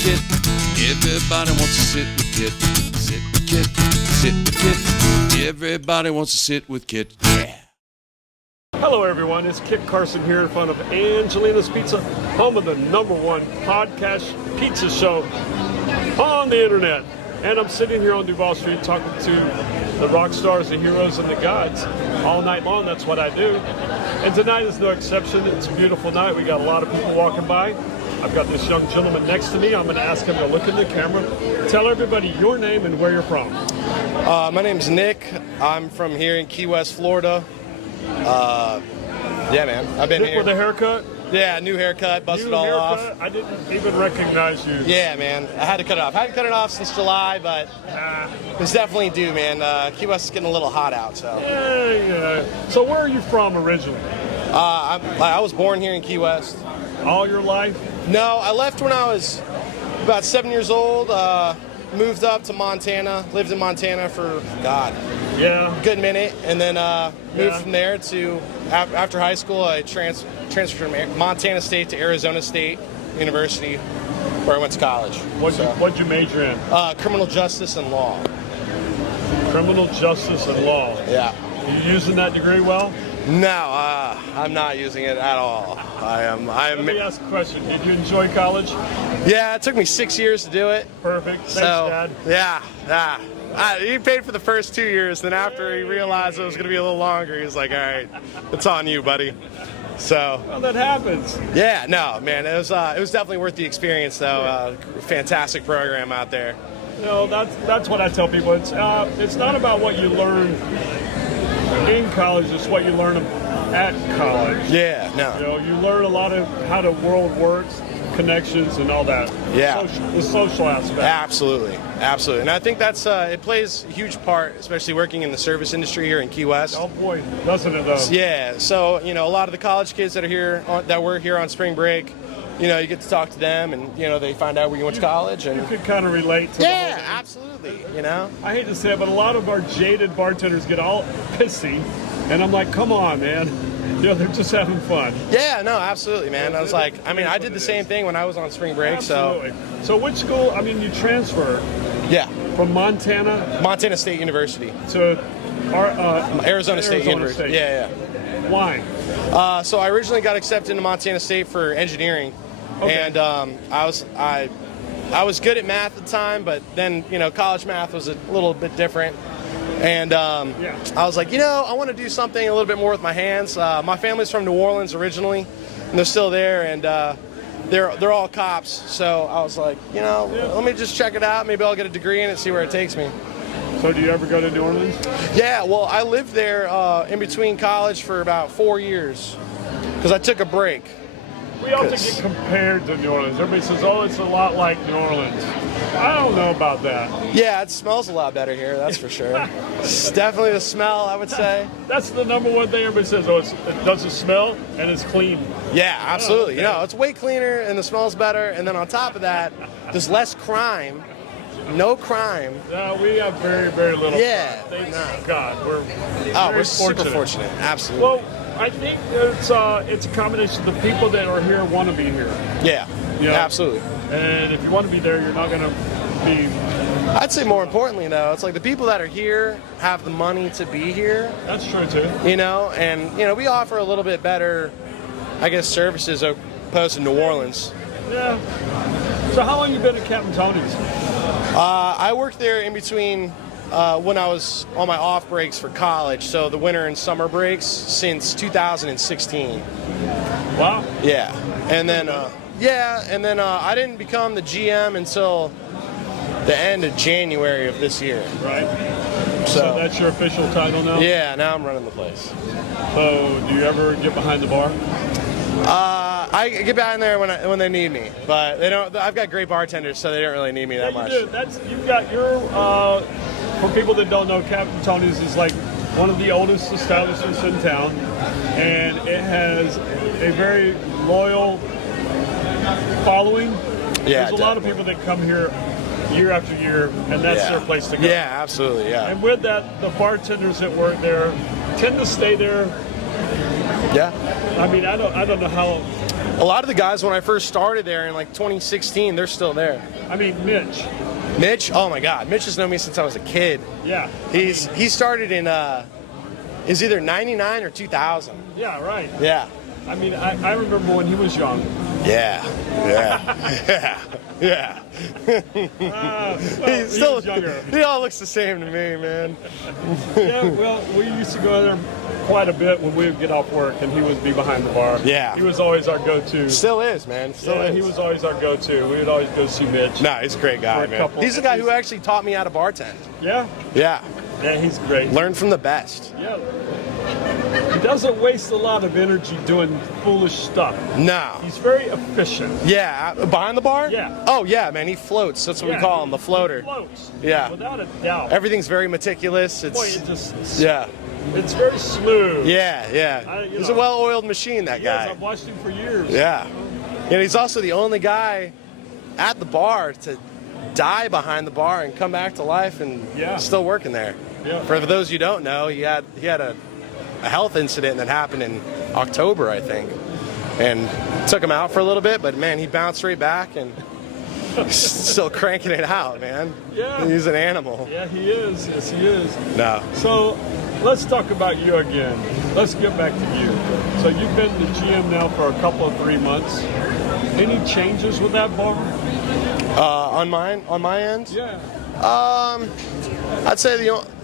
Kit. Everybody wants to sit with Kit. Sit with Kit. Sit with Kit. Everybody wants to sit with Kit. Yeah. Hello everyone, it's Kit Carson here in front of Angelina's Pizza, home of the #1 podcast pizza show on the internet. And I'm sitting here on Duval Street talking to the rock stars, the heroes, and the gods all night long. That's what I do. And tonight is no exception. It's a beautiful night. We got a lot of people walking by. I've got this young gentleman next to me. I'm going to ask him to look in the camera. Tell everybody your name and where you're from. My name's Nick. I'm from here in Key West, Florida. Yeah, man. I've been Nick here. with a haircut? Yeah, new haircut, busted New all haircut? off. I didn't even recognize you. Yeah, man. I had to cut it off. I hadn't cut it off since July, but it's definitely due, man. Key West is getting a little hot out, so. Yeah. So where are you from originally? I was born here in Key West. All your life? No, I left when I was about 7 years old. Moved up to Montana. Lived in Montana for, Yeah. a good minute, and then moved Yeah. from there to after high school. I transferred from Montana State to Arizona State University, where I went to college. What'd you major in? Criminal justice and law. Criminal justice and law. Yeah. You using that degree well? No, I'm not using it at all. Let me ask a question. Did you enjoy college? Yeah, it took me 6 years to do it. Perfect. Thanks, So Dad. yeah. He paid for the first 2 years. Then after he realized it was going to be a little longer, he was like, "All right, it's on you, buddy." So Well, that happens. yeah, no, man, it was definitely worth the experience, though. Fantastic program out there. No, that's what I tell people. It's not about what you learn in college. It's what you learn at college. Yeah, no. You know, you learn a lot of how the world works, connections, and all that. Yeah. The social aspect. Absolutely. And I think that's it plays a huge part, especially working in the service industry here in Key West. Oh boy, doesn't it though? Yeah, so a lot of the college kids that are here that were here on spring break, you get to talk to them, and they find out where you went to college, You and could kind of relate to the yeah, whole thing. absolutely. I hate to say it, but a lot of our jaded bartenders get all pissy, and I'm like, come on, man. They're just having fun. Yeah, no, absolutely, man. I was like, I did the same thing when I was on spring break, Absolutely. So which school, you transferred yeah, from Montana Montana State University, to Arizona State University. Yeah. Why? So I originally got accepted into Montana State for engineering, Okay. and I was good at math at the time, but then college math was a little bit different, and I was like, I want to do something a little bit more with my hands. My family's from New Orleans originally, and they're still there, and they're all cops. So I was like, let me just check it out. Maybe I'll get a degree in it, see where it takes me. So do you ever go to New Orleans? Yeah, well, I lived there in between college for about 4 years because I took a break. We often get compared to New Orleans. Everybody says, oh, it's a lot like New Orleans. I don't know about that. Yeah, it smells a lot better here, that's for sure. It's definitely the smell, I would say. That's the number one thing everybody says. Oh, it doesn't smell and it's clean. Yeah, absolutely. okay. It's way cleaner and the smells better. And then on top of that, there's less crime. No crime. No, we have very, very little. Yeah. Thank God. We're We're super fortunate. Absolutely. Well, I think it's a combination of the people that are here want to be here. Yeah, absolutely. And if you want to be there, you're not going to be. I'd say more importantly, though, it's like the people that are here have the money to be here. That's true, too. And we offer a little bit better, services opposed to New Orleans. Yeah. So how long you been at Captain Tony's? I worked there in between when I was on my off breaks for college, so the winter and summer breaks, since 2016. Wow. Yeah, and then I didn't become the GM until the end of January of this year. Right. So that's your official title now? Yeah, now I'm running the place. So do you ever get behind the bar? I get behind there when they need me, but they don't. I've got great bartenders, so they don't really need me that much. You do. You've got your. For people that don't know, Captain Tony's is like one of the oldest establishments in town, and it has a very loyal following. Yeah, There's a lot of people that come here year after year, and that's their place to go. Yeah, absolutely, yeah. And with that, the bartenders that work there tend to stay there Yeah. I mean, I don't know how. A lot of the guys when I first started there in like 2016, they're still there. I mean, Mitch, oh my God, Mitch has known me since I was a kid. Yeah. He started in is either 99 or 2000. Yeah, right. Yeah. I mean, I remember when he was young. Yeah. Yeah. Well, He's he was younger. He all looks the same to me, man. Yeah, well, we used to go there quite a bit when we would get off work, and he would be behind the bar. Yeah. He was always our go-to. Still is, man. Still is. He was always our go-to. We would always go see Mitch. No, he's a great guy, man. He's the guy who actually taught me how to bartend. Yeah? Yeah. Yeah, he's great. Learn from the best. Yeah. He doesn't waste a lot of energy doing foolish stuff. No. He's very efficient. Yeah. Behind the bar? Yeah. Oh, yeah, man. He floats. That's what we call him, the floater. He floats. Yeah. Without a doubt. Everything's very meticulous. Boy, yeah. It's very smooth. Yeah. He's a well-oiled machine, that guy. Yes, I've watched him for years. Yeah. And he's also the only guy at the bar to die behind the bar and come back to life and still working there. Yeah. For those you don't know, he had a health incident that happened in October, I think, and took him out for a little bit. But man, he bounced right back and still cranking it out, man. Yeah. He's an animal. Yeah, he is. Yes, he is. No. So let's talk about you again. Let's get back to you. So you've been the GM now for a couple of 3 months. Any changes with that bar? On my end? Yeah. I'd say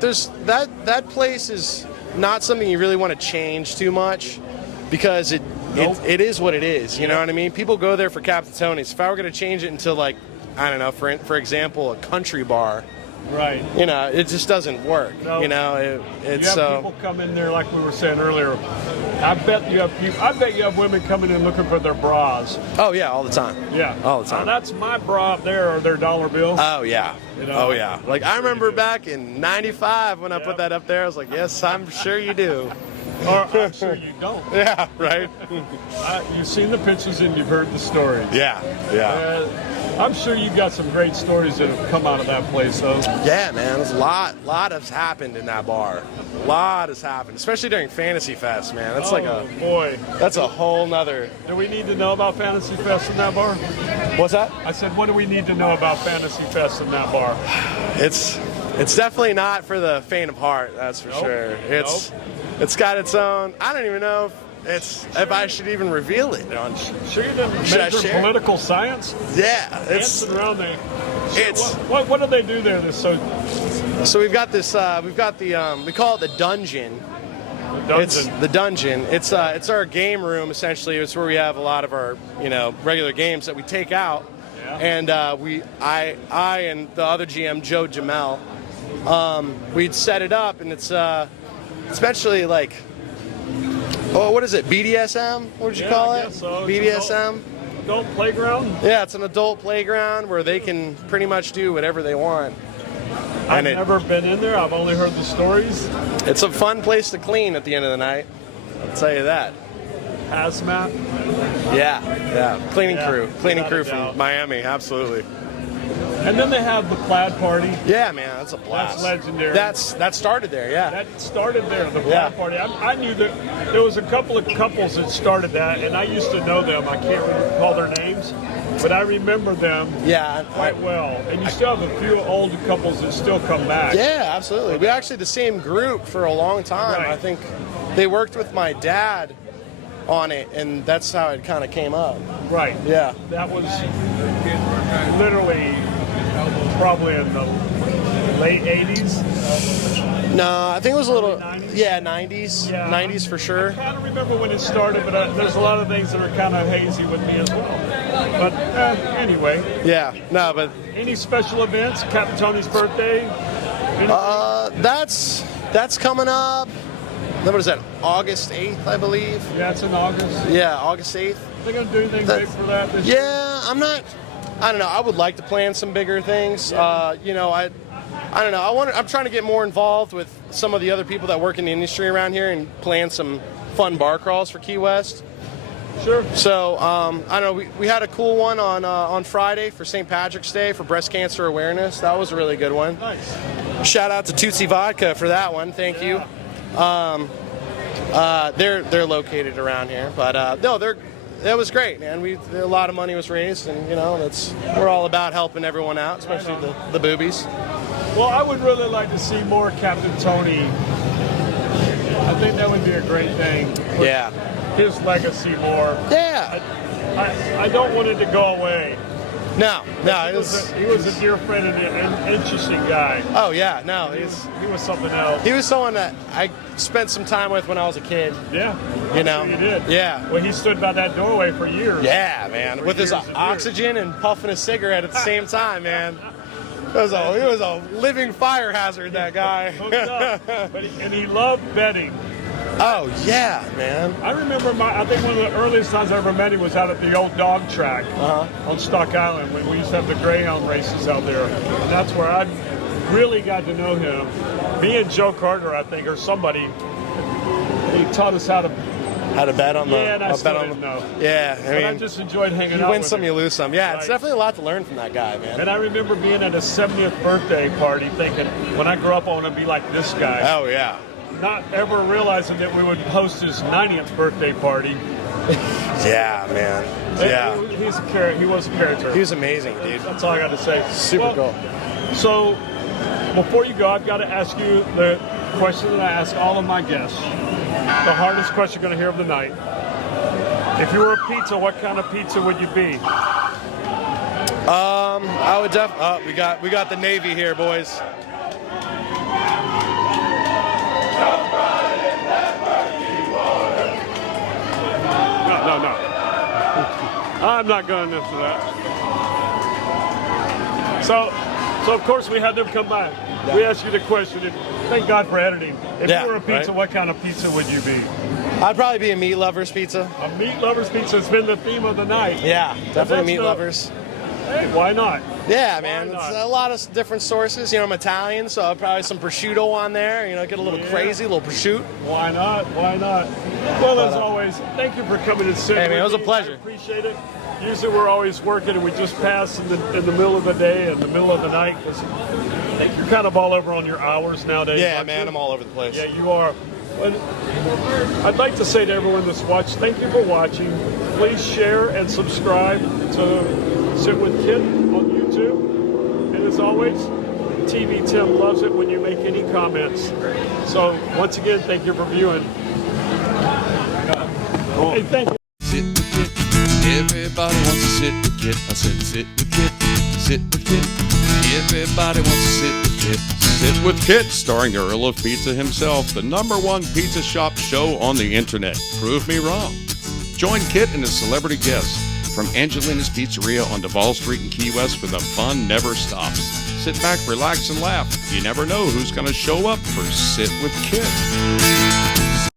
there's that place is not something you really want to change too much because it is what it is. You know what I mean? People go there for Captain Tony's. If I were going to change it into, like, I don't know, for example, a country bar, right? You know, it just doesn't work. No. You know, it's you have people come in there like we were saying earlier. I bet you have women coming in looking for their bras. Oh yeah, all the time. Yeah, all the time. That's my bra up there, or their dollar bill. Oh yeah. You know, oh yeah. Like I remember back in '95 when I put that up there, I was like, yes, I'm sure you do. Or I'm sure you don't. Yeah, right. You've seen the pictures and you've heard the stories. Yeah. I'm sure you got some great stories that have come out of that place, though. Yeah, man. There's a lot has happened in that bar. A lot has happened, especially during Fantasy Fest, man. That's boy. That's a whole nother. Do we need to know about Fantasy Fest in that bar? What's that? I said, what do we need to know about Fantasy Fest in that bar? It's definitely not for the faint of heart. That's for sure. It's got its own. I don't even know if I should even reveal it. Sure you didn't major in political science? Yeah, it's around there. It's what do they do there? So we've got this. We've got the. We call it the dungeon. It's the dungeon. It's our game room essentially. It's where we have a lot of our regular games that we take out. Yeah. And I and the other GM Joe Jamel, we'd set it up, and it's especially like. Oh, what is it? BDSM? What did you call it? So. BDSM? Adult playground? Yeah, it's an adult playground where they can pretty much do whatever they want. I've never been in there. I've only heard the stories. It's a fun place to clean at the end of the night. I'll tell you that. Hazmat? Yeah. Cleaning crew from Miami, absolutely. And then they have the plaid party. Yeah, man, that's a blast. That's legendary. That started there, yeah. That started there, the plaid party. I knew that there was a couple of couples that started that, and I used to know them. I can't recall their names, but I remember them quite well. And you still have a few older couples that still come back. Yeah, absolutely. We actually the same group for a long time. Right. I think they worked with my dad on it, and that's how it kind of came up. Right. Yeah. That was literally probably in the late 80s. No, I think it was a little, 90s? 90s. Yeah. 90s for sure. I kind of remember when it started, but there's a lot of things that are kind of hazy with me as well. But anyway. Yeah, no, but. Any special events? Captain Tony's birthday? That's coming up. What is that? August 8th, I believe. Yeah, it's in August. Yeah, August 8th. Are they going to do anything big for that this year? Yeah, I don't know. I would like to plan some bigger things. Yeah. I don't know. I'm trying to get more involved with some of the other people that work in the industry around here and plan some fun bar crawls for Key West. Sure. So I don't know. We had a cool one on Friday for St. Patrick's Day for breast cancer awareness. That was a really good one. Nice. Shout out to Tootsie Vodka for that one. Thank you. They're located around here, but no, that was great, man. A lot of money was raised, and we're all about helping everyone out, especially the boobies. Well, I would really like to see more Captain Tony. I think that would be a great thing. Yeah. His legacy more. Yeah. I don't want it to go away. No. He was a dear friend and an interesting guy. Oh yeah, no, He was something else. he was someone that I spent some time with when I was a kid. Yeah. You know. Sure you did. Yeah. Well, he stood by that doorway for years. Yeah, man, with his years and years. oxygen and puffing a cigarette at the same time, man. He was a living fire hazard, that guy. Hooked up. And he loved betting. Oh yeah, man. I remember I think one of the earliest times I ever met him was out at the old dog track on Stock Island when we used to have the Greyhound races out there. And that's where I really got to know him. Me and Joe Carter, I think, or somebody, he taught us how to bet on the. Yeah, and I bet still on didn't know. Yeah, But I just enjoyed hanging out you win with some, him. you lose some. Yeah, it's Right. definitely a lot to learn from that guy, man. And I remember being at his 70th birthday party thinking, when I grow up, I want to be like this guy. Oh yeah. Not ever realizing that we would host his 90th birthday party. Yeah, man. Yeah. He's a character. He was a character. He was amazing, dude. That's all I got to say. Super cool. So, before you go, I've got to ask you the question that I ask all of my guests. The hardest question you're going to hear of the night. If you were a pizza, what kind of pizza would you be? I would we got the Navy here, boys. No. I'm not going to listen to that. So of course we had them come by. Yeah. We asked you the question, and thank God for editing. If you were a pizza, what kind of pizza would you be? I'd probably be a meat lovers pizza. A meat lovers pizza has been the theme of the night. Yeah, definitely meat lovers. Hey, why not? Yeah, man. It's a lot of different sources. I'm Italian, so probably some prosciutto on there. Get a little crazy, a little prosciutto. Why not? Well, as always, thank you for coming and sitting. Hey, man, it was a me. pleasure. I appreciate it. Usually we're always working, and we just pass in the middle of the day and the middle of the night. I think you're kind of all over on your hours nowadays. Yeah, man, I'm all over the place. Yeah, you are. But I'd like to say to everyone that's watched, thank you for watching. Please share and subscribe to Sit with Kit on YouTube. And as always, TV Tim loves it when you make any comments. So once again, thank you for viewing. Hey, thank you. Sit with Kit. Everybody wants to sit with Kit. I said sit with Kit. Sit with Kit. Everybody wants to sit with Kit. Sit with Kit, starring the Earl of Pizza himself, the #1 pizza shop show on the internet. Prove me wrong. Join Kit and his celebrity guests from Angelina's Pizzeria on Duval Street in Key West, where the fun never stops. Sit back, relax, and laugh. You never know who's going to show up for Sit with Kit.